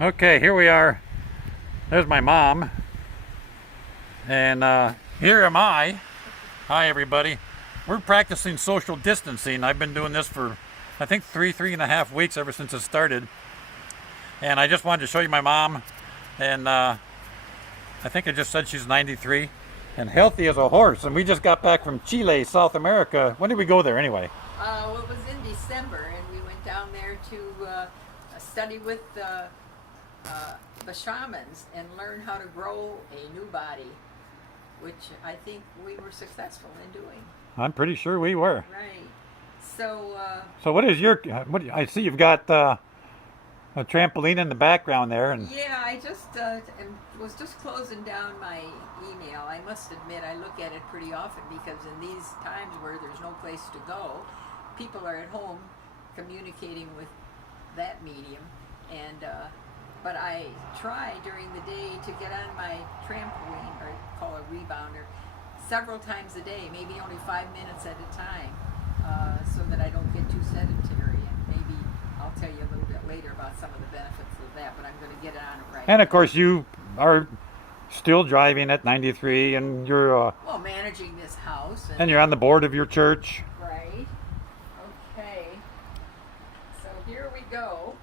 Okay, here we are. There's my mom. And here am I. Hi, everybody. We're practicing social distancing. I've been doing this for, I think, three and a half weeks ever since it started. And I just wanted to show you my mom. And I think I just said she's 93 and healthy as a horse. And we just got back from Chile, South America. When did we go there anyway? Well, it was in December, and we went down there to study with the shamans and learn how to grow a new body, which I think we were successful in doing. I'm pretty sure we were. Right. So. So what is your? What I see you've got a trampoline in the background there, and. Yeah, I just was just closing down my email. I must admit, I look at it pretty often because in these times where there's no place to go, people are at home communicating with that medium, and. But I try during the day to get on my trampoline, or call it rebounder, several times a day, maybe only 5 minutes at a time, so that I don't get too sedentary. And maybe I'll tell you a little bit later about some of the benefits of that, but I'm going to get on it right now. And of course you are still driving at 93, and you're... well, managing this house. And you're on the board of your church. Right. Okay. So here we go.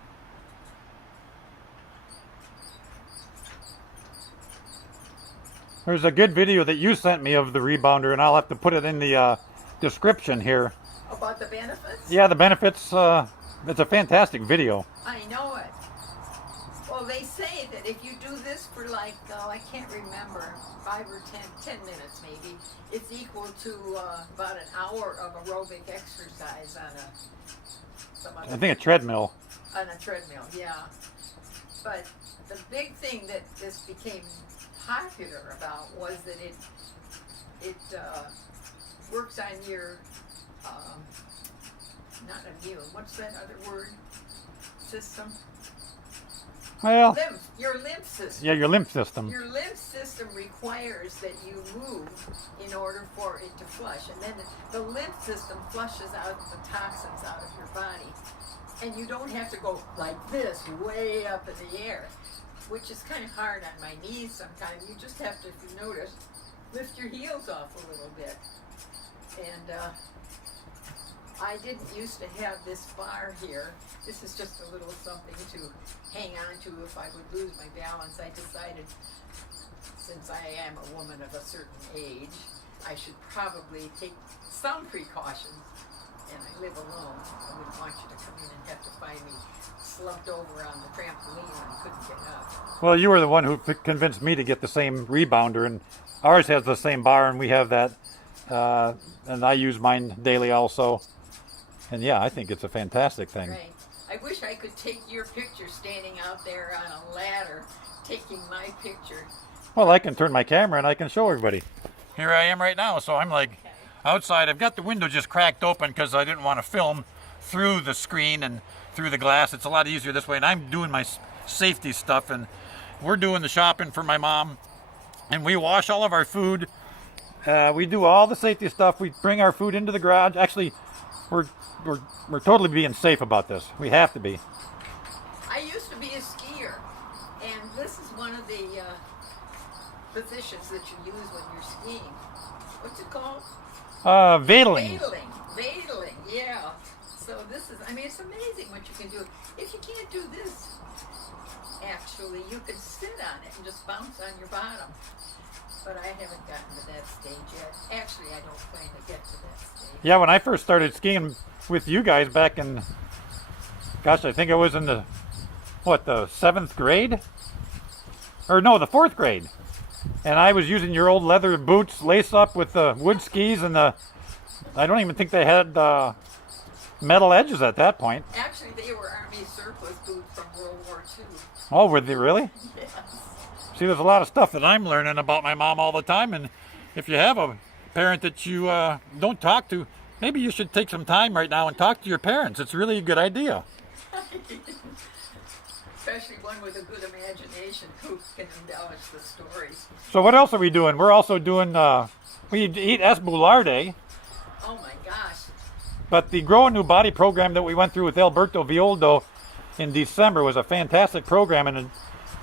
There's a good video that you sent me of the rebounder, and I'll have to put it in the description here. About the benefits? Yeah, the benefits. It's a fantastic video. I know it. Well, they say that if you do this for like, I can't remember, 5 or 10 minutes maybe, it's equal to about an hour of aerobic exercise on I think a treadmill. On a treadmill, yeah. But the big thing that this became popular about was that it works on your not immune, what's that other word, system? Well, your lymph system. Yeah, your lymph system. Your lymph system requires that you move in order for it to flush, and then the lymph system flushes out the toxins out of your body, and you don't have to go like this way up in the air, which is kind of hard on my knees sometimes. You just have to, if you notice, lift your heels off a little bit. And I didn't used to have this bar here. This is just a little something to hang on to if I would lose my balance. I decided, since I am a woman of a certain age, I should probably take some precautions. And I live alone. I wouldn't want you to come in and have to find me slumped over on the trampoline and couldn't get up. Well, you were the one who convinced me to get the same rebounder, and ours has the same bar, and we have that, and I use mine daily also. And yeah, I think it's a fantastic thing. Right. I wish I could take your picture standing out there on a ladder, taking my picture. Well, I can turn my camera and I can show everybody. Here I am right now, so I'm like outside. I've got the window just cracked open because I didn't want to film through the screen and through the glass. It's a lot easier this way, and I'm doing my safety stuff, and we're doing the shopping for my mom, and we wash all of our food. We do all the safety stuff. We bring our food into the garage. Actually, we're totally being safe about this. We have to be. I used to be a skier, and this is one of the positions that you use when you're skiing. What's it called? Vadeling. Vadeling, yeah. So this is, I mean, it's amazing what you can do. If you can't do this, actually, you can sit on it and just bounce on your bottom. But I haven't gotten to that stage yet. Actually, I don't plan to get to that stage. Yeah, when I first started skiing with you guys back in, gosh, I think I was in the 7th grade? Or no, the 4th grade. And I was using your old leather boots, lace up with the wood skis, and I don't even think they had metal edges at that point. Actually, they were Army surplus boots from World War II. Oh, were they really? Yes. See, there's a lot of stuff that I'm learning about my mom all the time, and if you have a parent that you don't talk to, maybe you should take some time right now and talk to your parents. It's really a good idea. Especially one with a good imagination who can embellish the stories. So what else are we doing? We're also doing, we eat esbularde. Oh my gosh. But the Grow a New Body program that we went through with Alberto Violdo in December. It was a fantastic program, and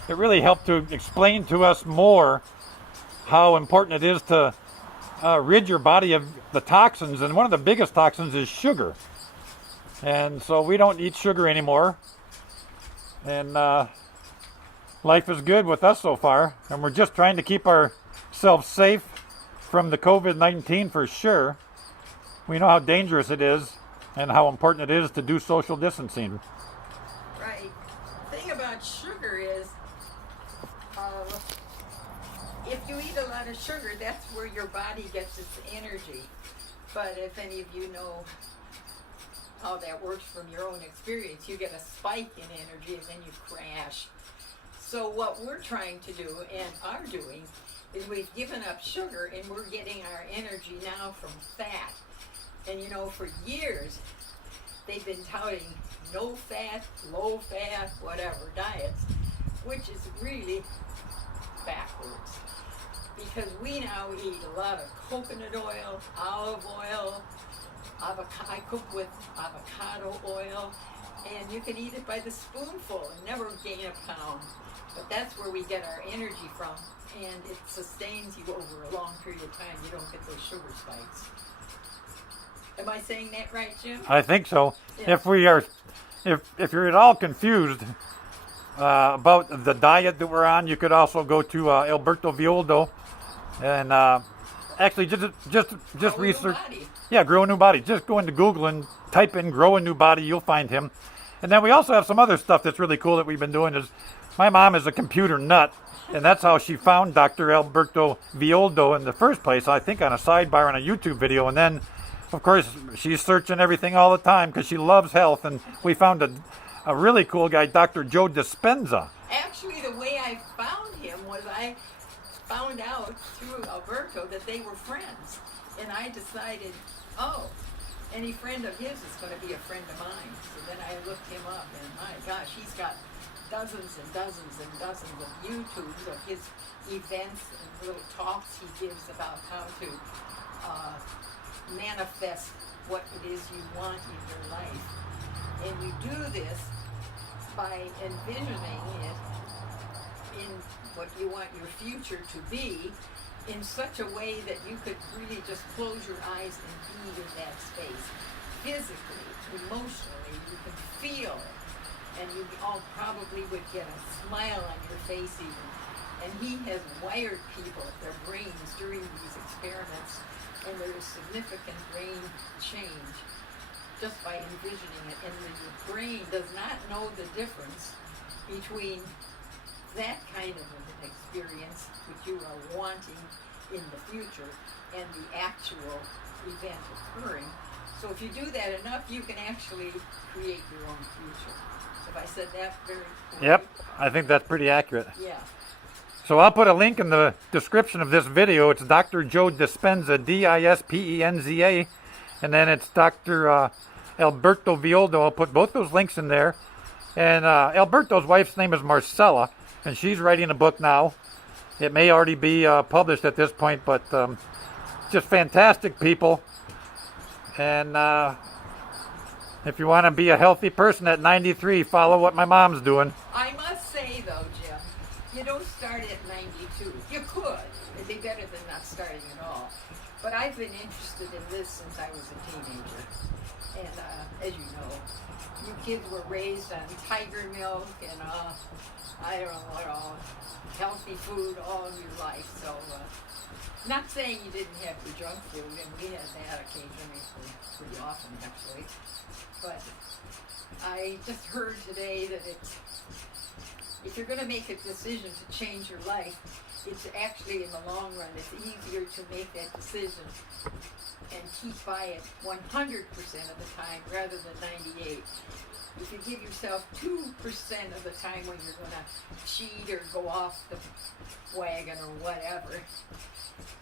it really helped to explain to us more how important it is to rid your body of the toxins, and one of the biggest toxins is sugar. And so we don't eat sugar anymore, and life is good with us so far, and we're just trying to keep ourselves safe from the COVID-19 for sure. We know how dangerous it is and how important it is to do social distancing. Right. The thing about sugar is, if you eat a lot of sugar, that's where your body gets its energy. But if any of you know how that works from your own experience, you get a spike in energy and then you crash. So what we're trying to do and are doing is we've given up sugar and we're getting our energy now from fat. And you know, for years they've been touting no fat, low fat, whatever diets, which is really backwards. Because we now eat a lot of coconut oil, olive oil, avocado. I cook with avocado oil, and you can eat it by the spoonful and never gain a pound. But that's where we get our energy from, and it sustains you over a long period of time. You don't get those sugar spikes. Am I saying that right, Jim? I think so. Yeah. If you're at all confused about the diet that we're on, you could also go to Alberto Villoldo and actually just research. Yeah, Grow a New Body. Just go into Google and type in Grow a New Body. You'll find him. And then we also have some other stuff that's really cool that we've been doing. Is my mom is a computer nut, and that's how she found Dr. Alberto Villoldo in the first place, I think on a sidebar on a YouTube video. And then, of course, she's searching everything all the time because she loves health. And we found a really cool guy, Dr. Joe Dispenza. Actually, the way I found him was I found out through Alberto that they were friends. And I decided, oh, any friend of his is going to be a friend of mine. So then I looked him up, and my gosh, he's got dozens and dozens and dozens of YouTubes of his events and little talks he gives about how to manifest what it is you want in your life. And you do this by envisioning it in what you want your future to be in such a way that you could really just close your eyes and be in that space. Physically, emotionally, you can feel it. And you all probably would get a smile on your face even. And he has wired people, their brains during these experiments, and there is significant brain change just by envisioning it. And your brain does not know the difference between that kind of an experience which you are wanting in the future and the actual event occurring. So if you do that enough, you can actually create your own future. Have I said that very clearly? Yep, I think that's pretty accurate. Yeah. So I'll put a link in the description of this video. It's Dr. Joe Dispenza, Dispenza, and then it's Dr. Alberto Villoldo. I'll put both those links in there. And Alberto's wife's name is Marcella, and she's writing a book now. It may already be published at this point, but just fantastic people. And if you want to be a healthy person at 93, follow what my mom's doing. I must say, though, Jim, you don't start at 92. You could. It'd be better than not starting at all. But I've been interested in this since I was a teenager. And as you know, you kids were raised on tiger milk and I don't know what all, healthy food all your life. So, not saying you didn't have the junk food, and we had that occasionally, pretty often actually. But I just heard today that if you're going to make a decision to change your life, it's actually in the long run, it's easier to make that decision and keep by it 100% of the time rather than 98. If you give yourself 2% of the time when you're going to cheat or go off the wagon or whatever,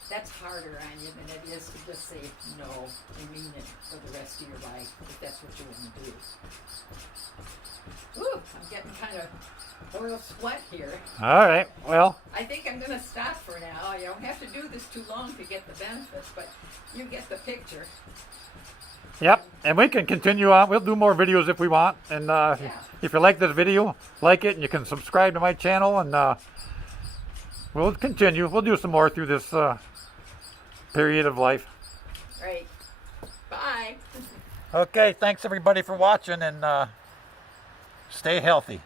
that's harder on you than it is to just say no and mean it for the rest of your life, if that's what you want to do. Ooh, I'm getting kind of a real sweat here. All right, well. I think I'm going to stop for now. You don't have to do this too long to get the benefits, but you get the picture. Yep, and we can continue on. We'll do more videos if we want. And if you like this video, like it, and you can subscribe to my channel, and we'll continue. We'll do some more through this period of life. Right. Bye. Okay, thanks everybody for watching, and stay healthy.